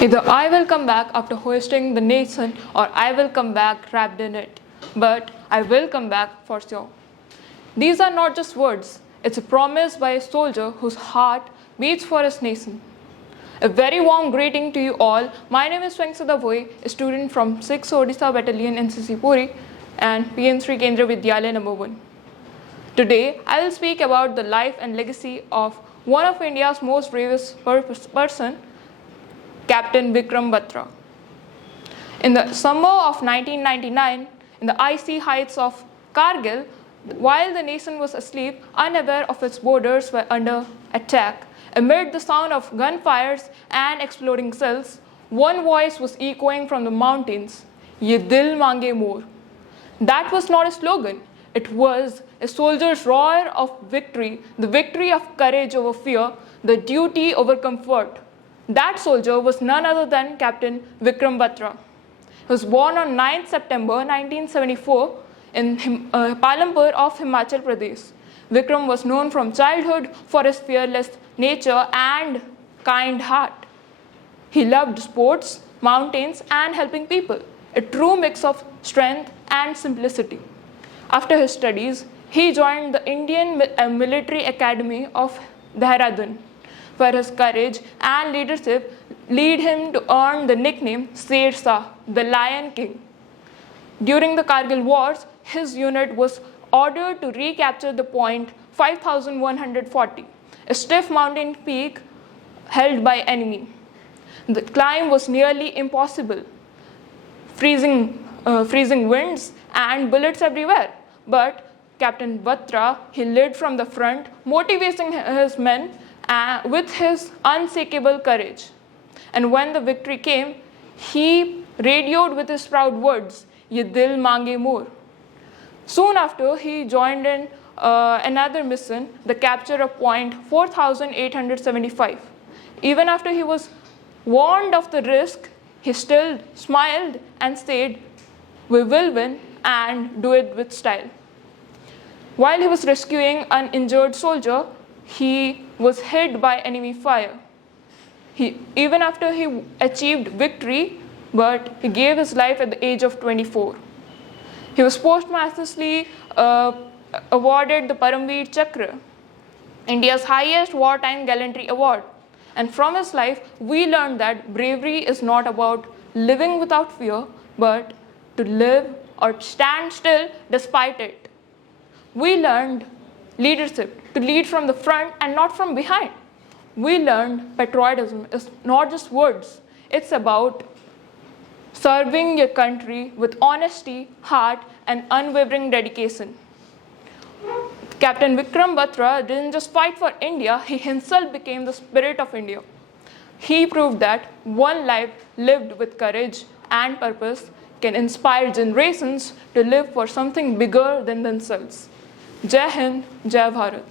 Either I will come back after hoisting the nation or I will come back wrapped in it. But I will come back for sure. These are not just words, it's a promise by a soldier whose heart beats for his nation. A very warm greeting to you all. My name is Swangsada Bhoi, a student from 6th Odisha Battalion NCC Puri and PN Sri Kendra Vidyalaya No. 1. Today, I will speak about the life and legacy of one of India's most bravest person, Captain Vikram Batra. In the summer of 1999, in the icy heights of Kargil, while the nation was asleep, unaware of its borders were under attack, amid the sound of gunfires and exploding shells, one voice was echoing from the mountains, "Ye dil mange more." That was not a slogan. It was a soldier's roar of victory, the victory of courage over fear, the duty over comfort. That soldier was none other than Captain Vikram Batra. He was born on 9th September 1974 in Palampur of Himachal Pradesh. Vikram was known from childhood for his fearless nature and kind heart. He loved sports, mountains, and helping people, a true mix of strength and simplicity. After his studies, he joined the Indian Military Academy of Dehradun, where his courage and leadership lead him to earn the nickname Sher Shah, the Lion King. During the Kargil wars, his unit was ordered to recapture the point 5140, a stiff mountain peak held by enemy. The climb was nearly impossible, freezing winds and bullets everywhere. But Captain Batra, he led from the front, motivating his men with his unshakable courage. And when the victory came, he radioed with his proud words, "Ye dil mange more." Soon after, he joined in another mission, the capture of point 4875. Even after he was warned of the risk, he still smiled and said, "We will win and do it with style." While he was rescuing an injured soldier, he was hit by enemy fire. Even after he achieved victory, but he gave his life at the age of 24. He was posthumously awarded the Paramveer Chakra, India's highest wartime gallantry award. And from his life, we learned that bravery is not about living without fear, but to live or stand still despite it. We learned leadership, to lead from the front and not from behind. We learned patriotism is not just words, it's about serving your country with honesty, heart, and unwavering dedication. Captain Vikram Batra didn't just fight for India, he himself became the spirit of India. He proved that one life lived with courage and purpose can inspire generations to live for something bigger than themselves. Jai Hind, Jai Bharat.